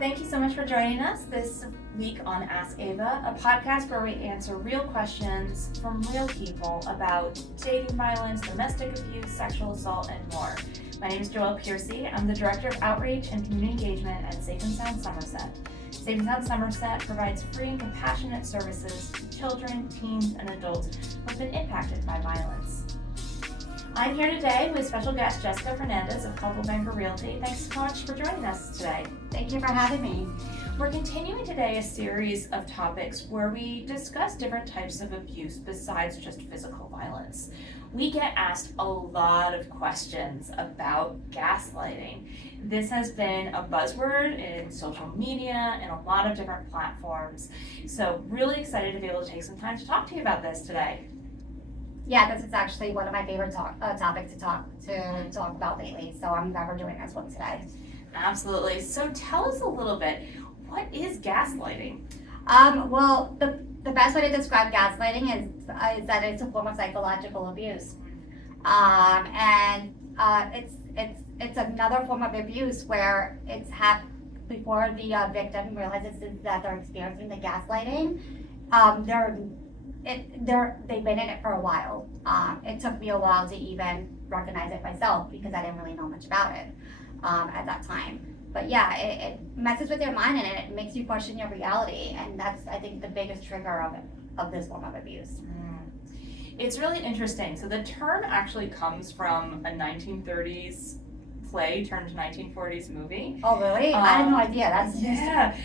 Thank you so much for joining us this week on Ask Ava, a podcast where we answer real questions from real people about dating violence, domestic abuse, sexual assault, and more. My name is Joelle Piercy. I'm the Director of Outreach and Community Engagement at Safe and Sound Somerset. Safe and Sound Somerset provides free and compassionate services to children, teens, and adults who have been impacted by violence. I'm here today with special guest Jessica Fernandez of Coldwell Banker Realty. Thanks so much for joining us today. Thank you for having me. We're continuing today a series of topics where we discuss different types of abuse besides just physical violence. We get asked a lot of questions about gaslighting. This has been a buzzword in social media and a lot of different platforms. So really excited to be able to take some time to talk to you about this today. Yeah, this is actually one of my favorite topics to talk about lately. So I'm glad we're doing this one today. Absolutely. So tell us a little bit, what is gaslighting? Well, the best way to describe gaslighting is that it's a form of psychological abuse, and it's another form of abuse where it's happened before the victim realizes that they're experiencing the gaslighting. They've been in it for a while. It took me a while to even recognize it myself because I didn't really know much about it at that time. But yeah, it messes with your mind and it makes you question your reality, and that's, I think, the biggest trigger of this form of abuse. It's really interesting. So the term actually comes from a 1930s play turned 1940s movie. Oh really? I had no idea.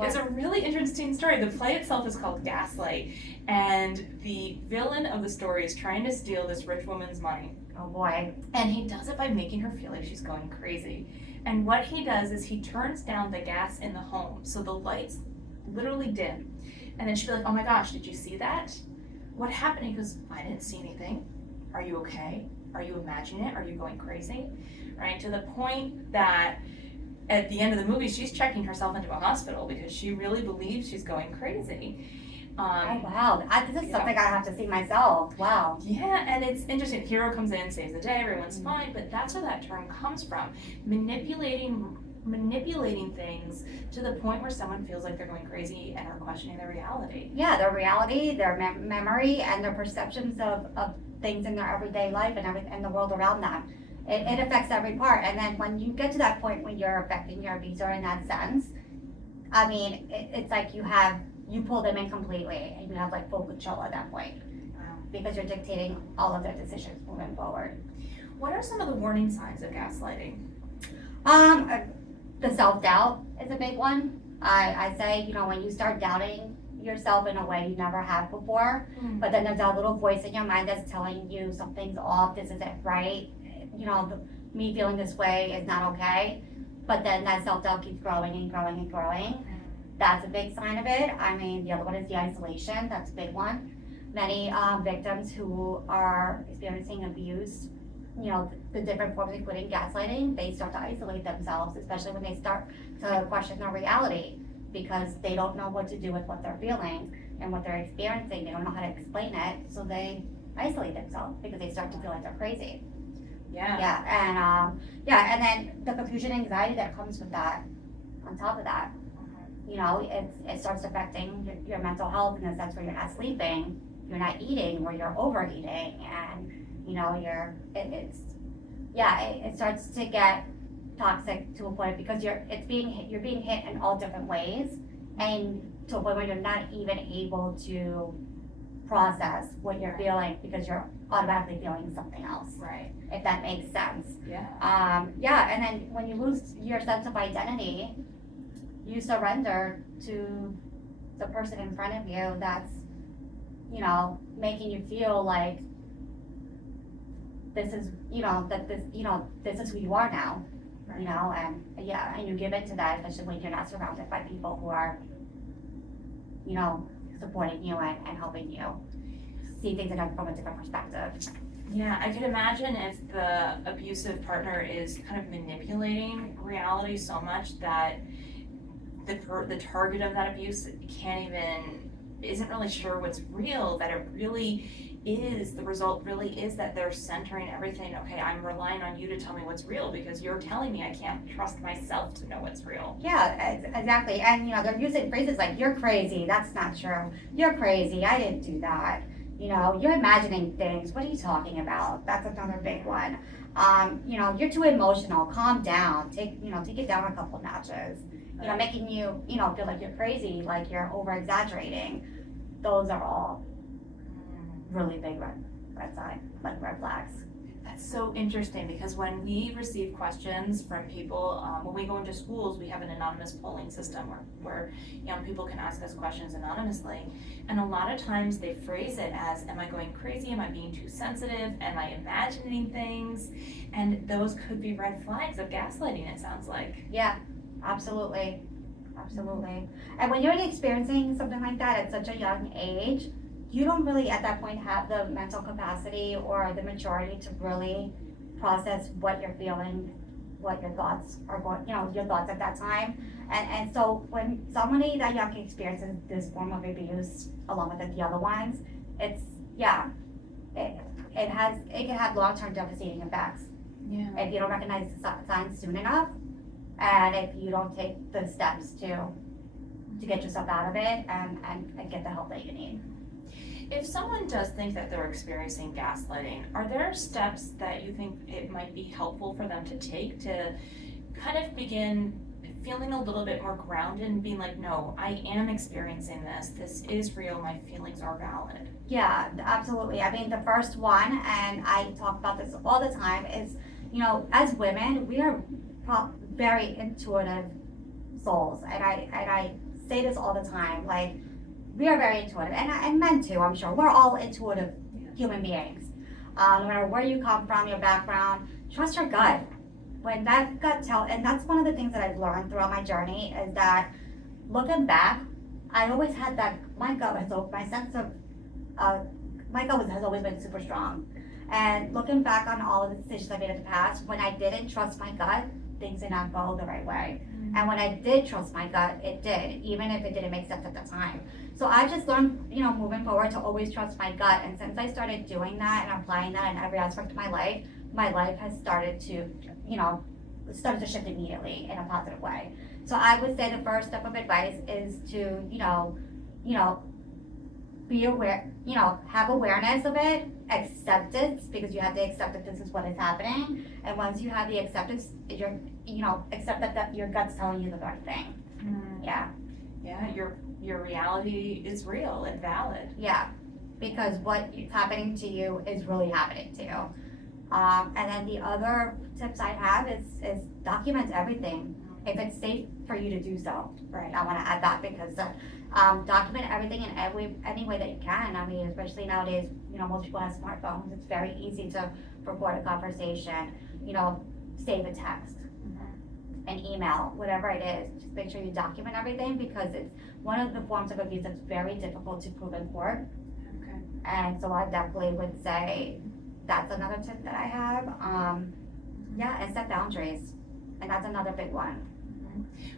It's a really interesting story. The play itself is called Gaslight, and the villain of the story is trying to steal this rich woman's money. Oh boy. And he does it by making her feel like she's going crazy. And what he does is he turns down the gas in the home so the lights literally dim. And then she'll be like, "Oh my gosh, did you see that? What happened?" He goes, "I didn't see anything. Are you okay? Are you imagining it? Are you going crazy?" Right? To the point that at the end of the movie, she's checking herself into a hospital because she really believes she's going crazy. Oh wow, this is something I have to see myself. Wow. Yeah, and it's interesting. Hero comes in, saves the day, everyone's fine, but that's where that term comes from. Manipulating things to the point where someone feels like they're going crazy and are questioning their reality. Yeah, their reality, their memory, and their perceptions of things in their everyday life and the world around them. It affects every part. And then when you get to that point when you're affecting your abuser in that sense, I mean, it's like you pull them in completely and you have like full control at that point. Wow. Because you're dictating all of their decisions moving forward. What are some of the warning signs of gaslighting? The self-doubt is a big one. I say, when you start doubting yourself in a way you never have before, but then there's that little voice in your mind that's telling you something's off, this isn't right, me feeling this way is not okay, but then that self-doubt keeps growing and growing and growing. That's a big sign of it. I mean, the other one is the isolation. That's a big one. Many victims who are experiencing abuse, the different forms, including gaslighting, they start to isolate themselves, especially when they start to question their reality, because they don't know what to do with what they're feeling and what they're experiencing. They don't know how to explain it, so they isolate themselves because they start to feel like they're crazy. Yeah. And then the confusion and anxiety that comes with that, on top of that, it starts affecting your mental health in the sense where you're not sleeping, you're not eating, or you're overeating, and it starts to get toxic to a point because you're being hit in all different ways, and to a point where you're not even able to process what you're feeling because you're automatically feeling something else. Right. If that makes sense. Yeah. And then when you lose your sense of identity, you surrender to the person in front of you that's, making you feel like this is, this is who you are now, Right. and you give into that, especially when you're not surrounded by people who are, supporting you and helping you see things from a different perspective. Yeah, I could imagine if the abusive partner is kind of manipulating reality so much that the target of that abuse can't even isn't really sure what's real, that it really is, the result really is that they're centering everything. Okay, I'm relying on you to tell me what's real because you're telling me I can't trust myself to know what's real. Yeah, exactly. And they're using phrases like, "You're crazy, that's not true. You're crazy, I didn't do that. You're imagining things. What are you talking about?" That's another big one. You're too emotional. Calm down. Take it down a couple notches. Making you, feel like you're crazy, like you're over exaggerating. Those are all really big red flags. That's so interesting because when we receive questions from people, when we go into schools, we have an anonymous polling system where young people can ask us questions anonymously. And a lot of times they phrase it as, am I going crazy? Am I being too sensitive? Am I imagining things? And those could be red flags of gaslighting, it sounds like. Yeah, absolutely. And when you're experiencing something like that at such a young age, you don't really at that point have the mental capacity or the maturity to really process what you're feeling, what your thoughts are going, your thoughts at that time. And so when somebody that young experiences this form of abuse along with the other ones, it can have long-term devastating effects. Yeah. If you don't recognize the signs soon enough, and if you don't take the steps to get yourself out of it and get the help that you need. If someone does think that they're experiencing gaslighting, are there steps that you think it might be helpful for them to take to kind of begin feeling a little bit more grounded and being like, no, I am experiencing this. This is real. My feelings are valid. Yeah, absolutely. I mean, the first one, and I talk about this all the time, is, as women, we are very intuitive souls. And I say this all the time, like, we are very intuitive, and men too, I'm sure. We're all intuitive human beings. No matter where you come from, your background, trust your gut. When that gut and that's one of the things that I've learned throughout my journey is that looking back, I always had that, my gut has always been super strong. And looking back on all of the decisions I made in the past, when I didn't trust my gut, things did not go the right way. And when I did trust my gut, it did, even if it didn't make sense at the time. So I just learned, moving forward to always trust my gut. And since I started doing that and applying that in every aspect of my life has started to, shift immediately in a positive way. So I would say the first step of advice is to, be aware, have awareness of it, acceptance, because you have to accept that this is what is happening. And once you have the acceptance, accept that your gut's telling you the right thing. Yeah. Yeah, your reality is real and valid. Yeah, because what is happening to you is really happening to you. And then the other tips I have is document everything if it's safe for you to do so. Right. I want to add that because document everything in any way that you can. I mean, especially nowadays, most people have smartphones. It's very easy to record a conversation, save a text, an email, whatever it is. Just make sure you document everything because it's one of the forms of abuse that's very difficult to prove in court. Okay. And so I definitely would say that's another tip that I have. And set boundaries. And that's another big one.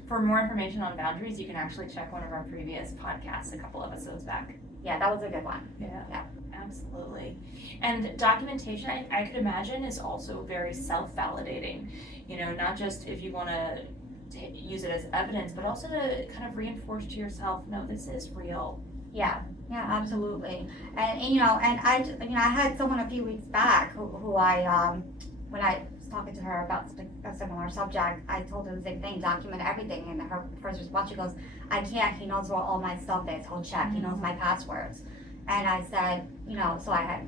For more information on boundaries, you can actually check one of our previous podcasts a couple episodes back. Yeah, that was a good one. Yeah. Absolutely. And documentation, I could imagine, is also very self-validating. Not just if you want to use it as evidence, but also to kind of reinforce to yourself, no, this is real. Yeah, absolutely. And I had someone a few weeks back who I when I was talking to her about a similar subject, I told her the same thing, document everything. And her first response, she goes, I can't, he knows where all my stuff is, he'll check, he knows my passwords. And I said, so I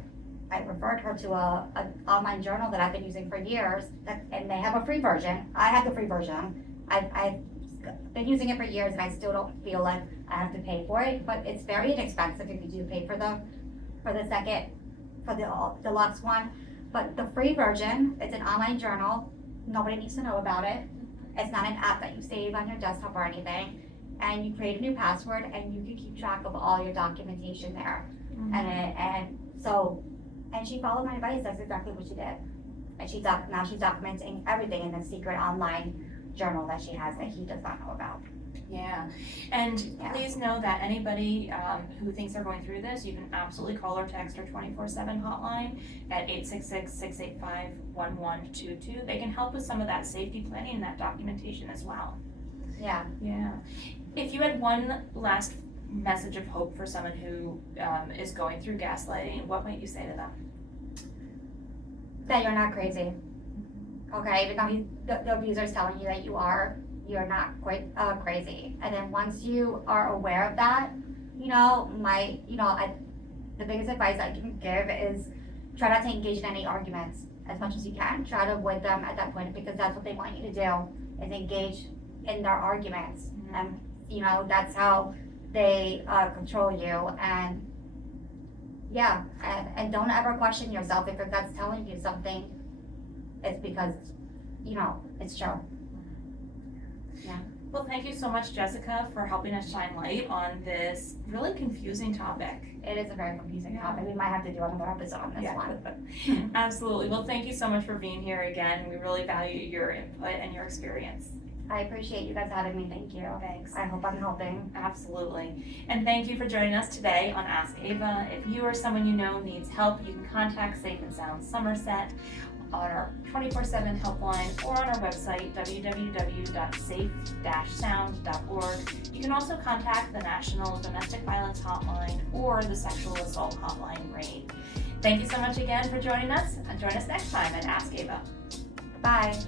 referred her to an online journal that I've been using for years, and they have a free version. I have the free version. I've been using it for years, and I still don't feel like I have to pay for it, but it's very inexpensive if you do pay for the deluxe one. But the free version, it's an online journal. Nobody needs to know about it. It's not an app that you save on your desktop or anything. And you create a new password, and you can keep track of all your documentation there. And she followed my advice. That's exactly what she did. And now she's documenting everything in the secret online journal that she has that he does not know about. Yeah, and Yeah. please know that anybody who thinks they're going through this, you can absolutely call or text our 24/7 hotline at 866-685-1122. They can help with some of that safety planning and that documentation as well. Yeah. Yeah. If you had one last message of hope for someone who is going through gaslighting, what might you say to them? That you're not crazy. Okay, even though the abuser is telling you that you're not quite crazy. And then once you are aware of that, the biggest advice I can give is try not to engage in any arguments as much as you can. Try to avoid them at that point because that's what they want you to do, is engage in their arguments. And, that's how they control you. And yeah, and don't ever question yourself. If your gut's telling you something, it's because, it's true. Well, thank you so much, Jessica, for helping us shine light on this really confusing topic. It is a very confusing topic. We might have to do another episode on this one. Absolutely. Well, thank you so much for being here again. We really value your input and your experience. I appreciate you guys having me. Thank you. Thanks. I hope I'm helping. Absolutely. And thank you for joining us today on Ask Ava. If you or someone you know needs help, you can contact Safe and Sound Somerset on our 24/7 helpline or on our website, www.safe-sound.org. You can also contact the National Domestic Violence Hotline or the Sexual Assault Hotline RAIN. Thank you so much again for joining us, and join us next time at Ask Ava. Bye.